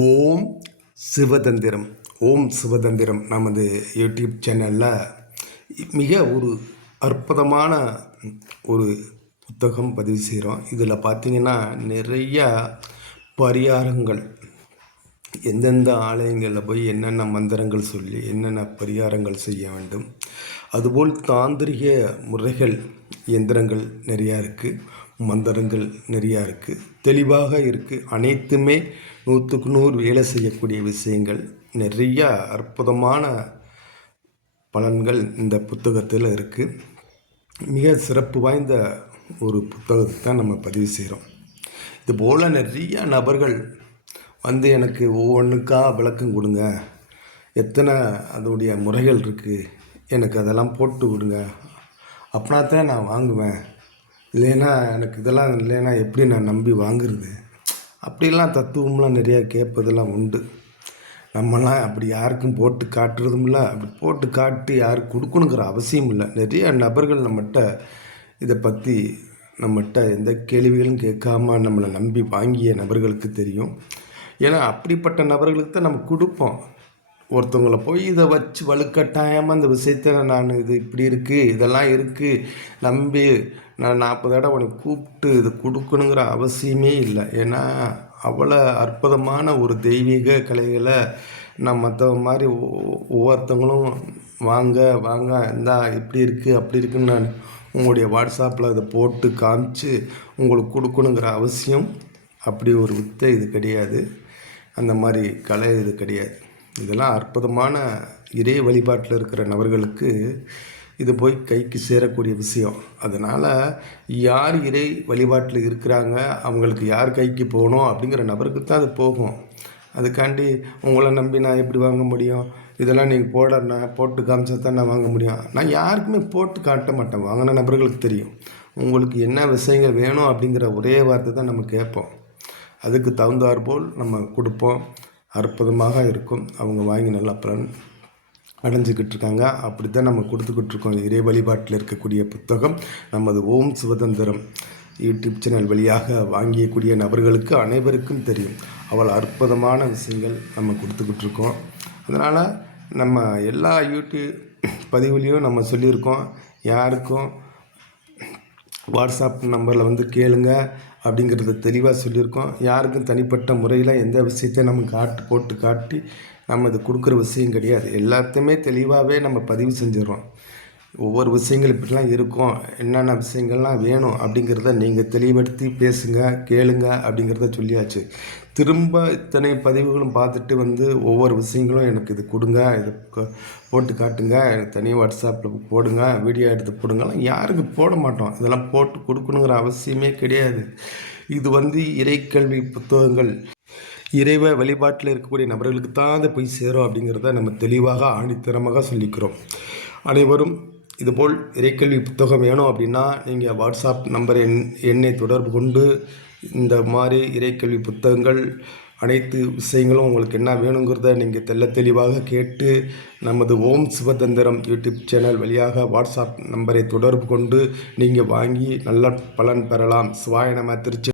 ஓம் சிவதந்திரம். ஓம் சிவதந்திரம் நமது யூடியூப் சேனலில் மிக ஒரு அற்புதமான ஒரு புத்தகம் பதிவு செய்கிறோம். இதில் பார்த்திங்கன்னா நிறையா பரிகாரங்கள், எந்தெந்த ஆலயங்களில் போய் என்னென்ன மந்திரங்கள் சொல்லி என்னென்ன பரிகாரங்கள் செய்ய வேண்டும், அதுபோல் தாந்திரிக முறைகள், எந்திரங்கள் நிறையா இருக்குது, மந்திரங்கள் நிறையா இருக்குது, தெளிவாக இருக்குது. அனைத்துமே 100க்கு 100 வேலை செய்யக்கூடிய விஷயங்கள், நிறையா அற்புதமான பலன்கள் இந்த புத்தகத்தில் இருக்குது. மிக சிறப்பு வாய்ந்த ஒரு புத்தகத்தை தான் நம்ம பதிவு செய்கிறோம். இதுபோல் நிறைய நபர்கள் வந்து எனக்கு ஒவ்வொன்றுக்கா விளக்கம் கொடுங்க, எத்தனை அதோடைய முறைகள் இருக்குது, எனக்கு அதெல்லாம் போட்டு விடுங்க, அப்படின்னா தான் நான் வாங்குவேன், இல்லைன்னா எனக்கு இதெல்லாம் இல்லைன்னா எப்படி நான் நம்பி வாங்குறது, அப்படிலாம் தத்துவம்லாம் நிறையா கேட்பதெல்லாம் உண்டு. நம்மலாம் அப்படி யாருக்கும் போட்டு காட்டுறதும் இல்லை, அப்படி போட்டு காட்டி யாருக்கு கொடுக்கணுங்கிற அவசியம் இல்லை. நிறைய நபர்கள் நம்மகிட்ட இதை பற்றி நம்மகிட்ட எந்த கேள்விகளும் கேட்காம நம்மளை நம்பி வாங்கிய நபர்களுக்கு தெரியும். ஏன்னா அப்படிப்பட்ட நபர்களுக்கு தான் நம்ம கொடுப்போம். ஒருத்தவங்களை போய் இதை வச்சு வலுக்கட்டாயமாக இந்த விஷயத்த நான் இது இப்படி இருக்குது, இதெல்லாம் இருக்குது நம்பி நான் 40 தடவை உனக்கு கூப்பிட்டு இது கொடுக்கணுங்கிற அவசியமே இல்லை. ஏன்னா அவ்வளோ அற்புதமான ஒரு தெய்வீக கலைகளை நான் மற்றவங்க மாதிரி ஒவ்வொருத்தவங்களும் வாங்க வாங்க இந்தா இப்படி இருக்குது அப்படி இருக்குன்னு நான் உங்களுடைய வாட்ஸ்அப்பில் அதை போட்டு காமிச்சு உங்களுக்கு கொடுக்கணுங்கிற அவசியம், அப்படி ஒரு வித்தை இது கிடையாது. அந்த மாதிரி கலை இது கிடையாது. இதெல்லாம் அற்புதமான இறை வழிபாட்டில் இருக்கிற நபர்களுக்கு இது போய் கைக்கு சேரக்கூடிய விஷயம். அதனால் யார் இறை வழிபாட்டில் இருக்கிறாங்க, அவங்களுக்கு யார் கைக்கு போகணும் அப்படிங்கிற நபருக்கு தான் அது போகும். அதுக்காண்டி உங்களை நம்பி நான் எப்படி வாங்க முடியும், இதெல்லாம் நீங்கள் போட்டு காமிச்சா தான் நான் வாங்க முடியும். நான் யாருக்குமே போட்டு காட்ட மாட்டேன். வாங்கின நபர்களுக்கு தெரியும் உங்களுக்கு என்ன விஷயங்கள் வேணும் அப்படிங்கிற ஒரே வார்த்தை தான் நம்ம கேட்போம். அதுக்கு தகுந்தாற்போல் நம்ம கொடுப்போம். அற்புதமாக இருக்கும். அவங்க வாங்கி நல்லா பலன் அடைஞ்சிக்கிட்டு இருக்காங்க. அப்படி தான் நம்ம கொடுத்துக்கிட்டு இருக்கோம். இறை வழிபாட்டில் இருக்கக்கூடிய புத்தகம் நமது ஓம் சிவதந்திரம் யூடியூப் சேனல் வழியாக வாங்கியக்கூடிய நபர்களுக்கு அனைவருக்கும் தெரியும். அவ்வளோ அற்புதமான விஷயங்கள் நம்ம கொடுத்துக்கிட்டு இருக்கோம். அதனால் நம்ம எல்லா யூடியூப் பதிவுலேயும் நம்ம சொல்லியிருக்கோம், யாருக்கும் வாட்ஸ்அப் நம்பரில் வந்து கேளுங்க அப்படிங்கிறத தெளிவாக சொல்லியிருக்கோம். யாருக்கும் தனிப்பட்ட முறையில் எந்த விஷயத்தையும் நம்ம போட்டு காட்டி நம்ம இது கொடுக்குற விஷயம் கிடையாது. எல்லாத்தையுமே தெளிவாகவே நம்ம பதிவு செஞ்சிடறோம். ஒவ்வொரு விஷயங்கள் இப்படிலாம் இருக்கும், என்னென்ன விஷயங்கள்லாம் வேணும் அப்படிங்கிறத நீங்கள் தெளிவுபடுத்தி பேசுங்க, கேளுங்க அப்படிங்கிறத சொல்லியாச்சு. திரும்ப இத்தனை பதிவுகளும் பார்த்துட்டு வந்து ஒவ்வொரு விஷயங்களும் எனக்கு இது கொடுங்க, இதை போட்டு காட்டுங்க, எனக்கு தனி வாட்ஸ்அப்பில் போடுங்க, வீடியோ எடுத்து போடுங்கலாம் யாருக்கு போட மாட்டோம். இதெல்லாம் போட்டு கொடுக்கணுங்கிற அவசியமே கிடையாது. இது வந்து இறைக்கல்வி புத்தகங்கள், இறைவ வழிபாட்டில் இருக்கக்கூடிய நபர்களுக்கு தான் அதை போய் சேரும் அப்படிங்கிறத நம்ம தெளிவாக ஆணித்தரமாக சொல்லிக்கிறோம். அனைவரும் இதுபோல் இறைக்கல்வி புத்தகம் வேணும் அப்படின்னா நீங்கள் வாட்ஸ்அப் நம்பர் எண்ணை தொடர்பு கொண்டு இந்த மாதிரி இறைக்கல்வி புத்தகங்கள் அனைத்து விஷயங்களும் உங்களுக்கு என்ன வேணுங்கிறத நீங்கள் தெளிவாக கேட்டு நமது ஓம் சிவதந்திரம் யூடியூப் சேனல் வழியாக வாட்ஸ்அப் நம்பரை தொடர்பு கொண்டு நீங்கள் வாங்கி நல்ல பலன் பெறலாம். சிவாய நம. திருச்சி.